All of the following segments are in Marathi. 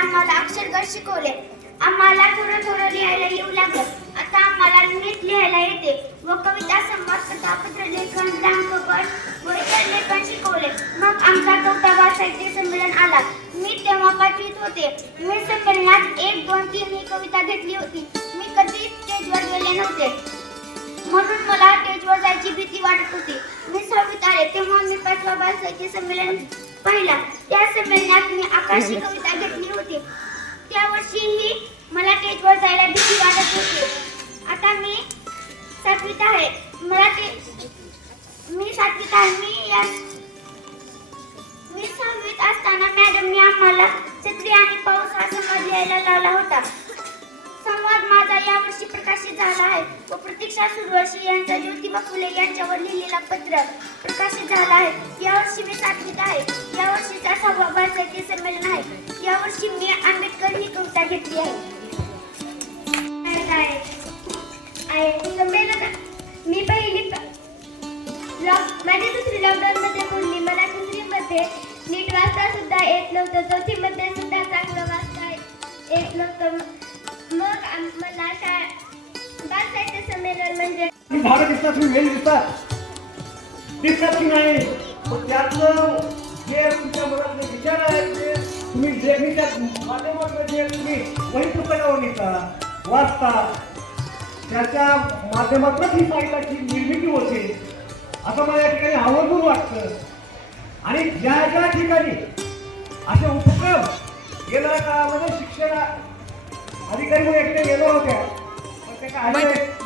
आम्हाला अक्षरशः शिकवले. आम्हाला थोडं थोडं लिहायला येऊ लागलं. आता आम्हाला नीट लिहायला येते व कविता, संवाद, कथा, पत्रलेखन, ग्रामकपट व इतर लेखन शिकवले. मग आमचा चौथा बाल साहित्य संमेलन आला. मी तेव्हा 5वीत होते. मी संमेलनात 1, 2, 3 ही कविता घेतली होती. मी कधीच स्टेजवर गेले नव्हते म्हणून मला स्टेजवर जायची भीती वाटत होती. मी 6वीत आले तेव्हा मी 5वा बाल साहित्य संमेलन पाहिला. त्या संमेलनात मी आकाशी कविता घेतली होती. त्या वर्षीही मला स्टेजवर जायला भीती वाटत होती. आता मी 7वीत आहे. मी 7वीत आहे. मी 6वीत असताना मॅडमने आम्हाला छत्री आणि पाऊस हा संवाद लिहायला लावला होता. संवाद माझा यावर्षी प्रकाशित झाला आहे व प्रतीक्षा सूर्यवंशी यांचा ज्योतिबा फुले यांच्यावर लिहिलेला पत्र प्रकाशित झाला आहे. यावर्षी मी 7वीत आहे. यावर्षीचा 6वा बाल साहित्य संमेलन आहे. यावर्षी मी आंबेडकर ही कविता घेतली आहे. मी माझी दुसरी लॉकडाऊन मध्ये पडली. मला दुसरीमध्ये नीट वाचता सुद्धा येत नव्हतं. चौथीमध्ये सुद्धा चांगलं वाचता येत नव्हतं. मग मला बाल साहित्य संमेलन म्हणजे झाडं दिसतात, तुम्ही वेल दिसतात की नाही, पण त्यातलं जे तुमच्या मनातले विचार आहेत ते तुम्ही लेखणीच्या माध्यमातून जे तुम्ही वही पुस्तकावर लिहिता, वाचता, त्याच्या माध्यमातूनच ही साहित्याची निर्मिती होते असं मला या ठिकाणी आवर्जून वाटतं. आणि ज्या ज्या ठिकाणी असे उपक्रम गेल्या काळामध्ये शिक्षण अधिकारी म्हणून एकटे गेलो होत्या,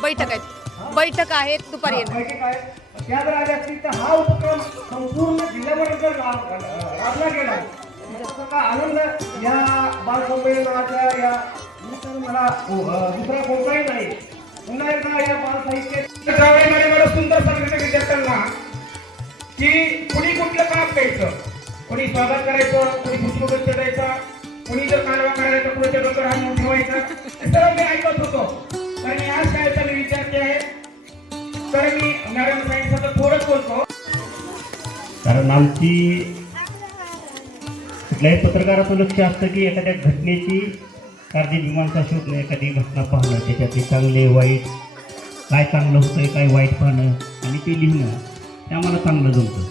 बैठक आहेत दुपारी बैठक आहे, त्या जर आल्या असतील तर हा उपक्रम संपूर्ण जिल्ह्यामध्ये जर राबला गेला त्याचा आनंद या बाल संमेलनाच्या या मला दुसरा कोणताही नाही. पुन्हा एकदा या बाल साहित्य मला सुंदर सांगितलं विद्यार्थ्यांना की कुणी कुठलं काम द्यायचं, कोणी स्वागत करायचं, कोणी पुष्पगुच्छ द्यायचा, कोणी जर कालवा करायचा, पुढच्या डोक्यावर हात म्हणून ठेवायचा, हे सर्व मी ऐकत होतो. कारण या शाळेचा मी विद्यार्थी आहे तर मी मॅडम साहेबांचं थोडंच बोलतो. कारण आमची कुठल्याही पत्रकाराचं लक्ष असतं की एखाद्या घटनेची काळजी मीमांसा शोधणं, एखादी घटना पाहणं, त्याच्यातले चांगले वाईट, काय चांगलं होतंय काय वाईट पाहणं आणि ते लिहिणं ते आम्हाला चांगलं जमतं.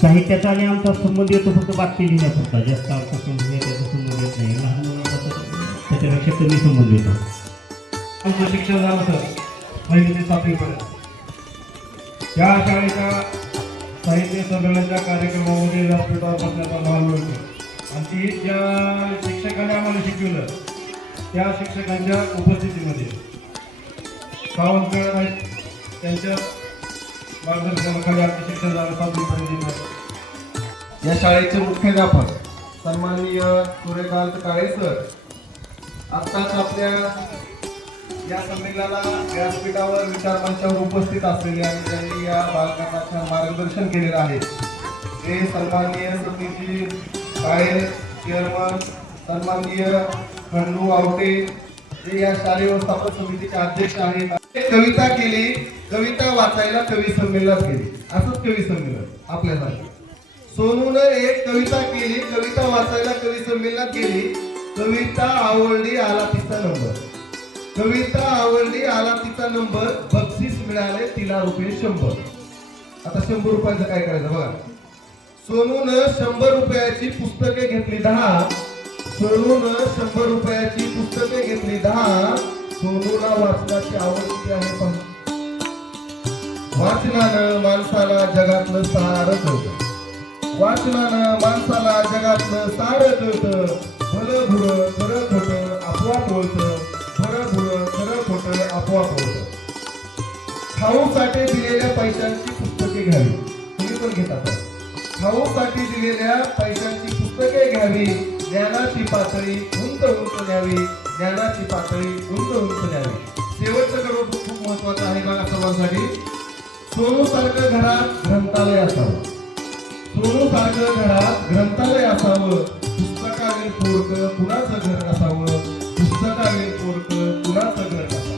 साहित्याचा आणि आमचा संबंध येतो फक्त बातमी लिहिण्यापुरता, जास्त आमचा संबंध त्याचा संबंध येत नाही. लहान मुलांचा त्याच्यापेक्षा कमी संबंध येतो. आमचं शिक्षण झालं सर 1ली ते 7वीपर्यंत या शाळेच्या साहित्य संमेलनाच्या कार्यक्रमामध्ये व्यासपीठावर बसण्याचा भाग मिळतो. आणि ती ज्या शिक्षकांनी आम्हाला शिकवलं त्या शिक्षकांच्या उपस्थितीमध्ये सावंत मॅडम आहेत, त्यांच्या मार्गदर्शनाखाली आमचं शिक्षण झालं 7वीपर्यंत. या शाळेचे मुख्याध्यापक सन्माननीय सूर्यकांत काळे सर आत्ताच आपल्या या संमेलनाला व्यासपीठावर विचारमंचावर उपस्थित असलेले आणि त्यांनी या बालकांना मार्गदर्शन केलेलं आहे हे सन्माननीय सतीजी काळे चेअरमन, सन्माननीय खंडू आवटे जे या शालेय व्यवस्थापन समितीचे अध्यक्ष आहेत. कविता केली, कविता वाचायला कवी संमेलनात गेली, असंच कवी संमेलन आपल्यासाठी. सोनूनं एक कविता केली, कविता वाचायला कवी संमेलनात गेली, कविता आवडली, आला तिचा नंबर, कविता आवडली, आला तिचा नंबर, बक्षीस मिळाले तिला ₹100. आता ₹100 काय करायचं बघा. सोनूनं 100 रुपयाची पुस्तके घेतली 10, सोनूनं 100 रुपयाची पुस्तके घेतली 10, सोनूला वाचनाची आवड किती आहे पण. वाचनानं माणसाला जगातलं सारं कळतं, वाचनानं माणसाला जगातलं सारं कळतं, भलं भुरं खरं खोटं आपोआप बोलतं, भलं भुरं खरं खोटं आपोआप बोलतं. खाऊसाठी दिलेल्या पैशांची पुस्तके घ्यावी, तुम्ही पण घेतात. खाऊसाठी दिलेल्या पैशांची पुस्तके घ्यावी, ज्ञानाची पातळी उंच उंच न्यावी, ज्ञानाची पातळी उंच उंच न्यावी. शेवटचं कडवं खूप महत्वाचं आहे बघा सर्वांसाठी. सोनू सारखं घरात ग्रंथालय असावं, सोनू सारखं घरात ग्रंथालय असावं, पुस्तकातील पोरकं कुणाचं घर असावं, पुस्तकातील पोरकं कुणाचं घर असावं.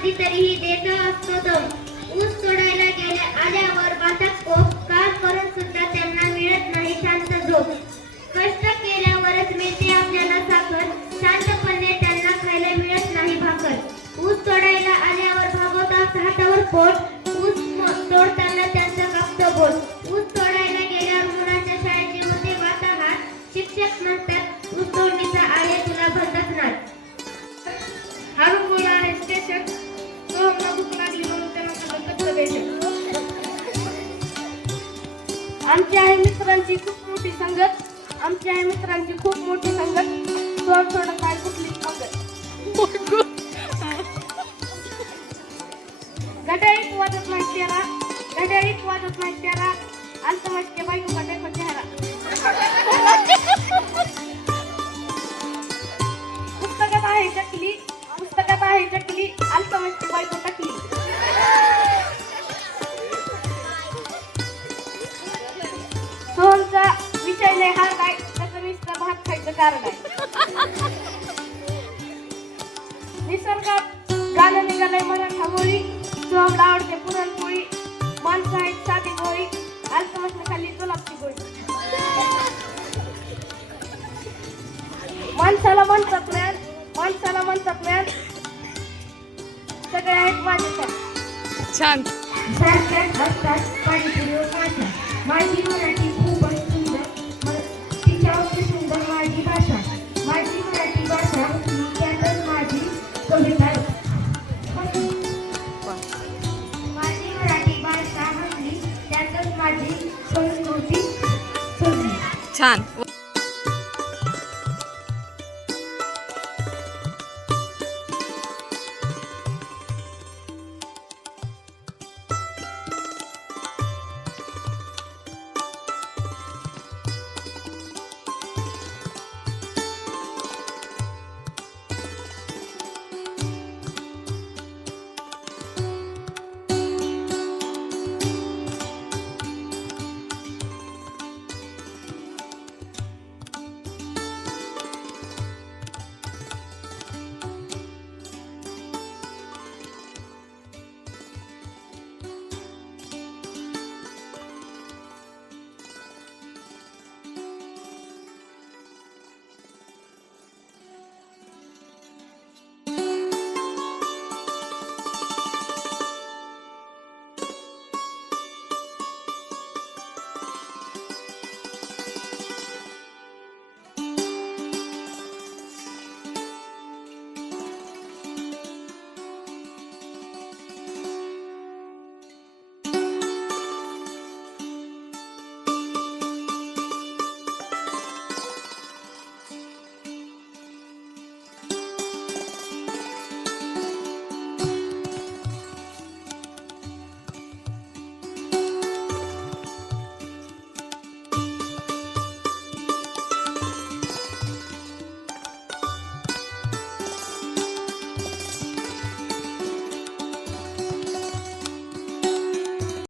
नसली तरीही देत असतो दम. ऊस तोडायला आल्यावर बांधतात कोप. काम करून सुद्धा त्यांना मिळत नाही शांत झोप. कष्ट केल्यावरच मिळते आपल्याला साखर. शांतपणे त्यांना खायला मिळत नाही भाकर. ऊस तोडायला आल्यावर भागवतात हातावर पोट. ऊस तोडताना त्यांचं कापतं बोट. ऊस तोडायला गेल्यावर मुलांच्या शाळेचे होते वाताहात. शिक्षक म्हणतात ऊस तोडणीचा आहे तुला भरतच नाही. हारून बोला आहे स्टेशन. सोहमला भूक लागली म्हणून त्यांना सगळं कच्चं बेशक. आमची आहे मित्रांची खूप मोठी संगत. आमची आहे मित्रांची खूप मोठी संगत. सोहम सोडत आहे कुठली संगत. घड्याळीत वाजत नाही तेरा. घड्याळीत वाजत नाही तेरा. अंतमस्के बायको का देखो चेहरा. पुस्तकात आहे चकली. पुस्तकात आहे चकली. अंतमस्के बायको टकली. सोहमचा विषय लय हार्ड आहे. त्याचं नुसतं भात खायचं कारण आहे. निसर्गात गाणं निघालंय मराठा मोळी. सोहमला आवडते पुरणपोळी. माणसं आहेत साधी गोळी. अल्पमसने खाली गुलाबची गोळी. माणसाला म्हणतात मॅन. माणसाला म्हणतात मॅन. सगळे आहेत माझे फॅन. छान. सारख्याच असतात पाणीपुरीवर भाषा. माझी मराठी खूपच सुंदर. तिच्यावरची सुंदर माझी भाषा. माझी मराठी भाषा त्यातच माझी कविता. माझी मराठी भाषा हसली त्यातच माझी संस्कृती सजली. छान.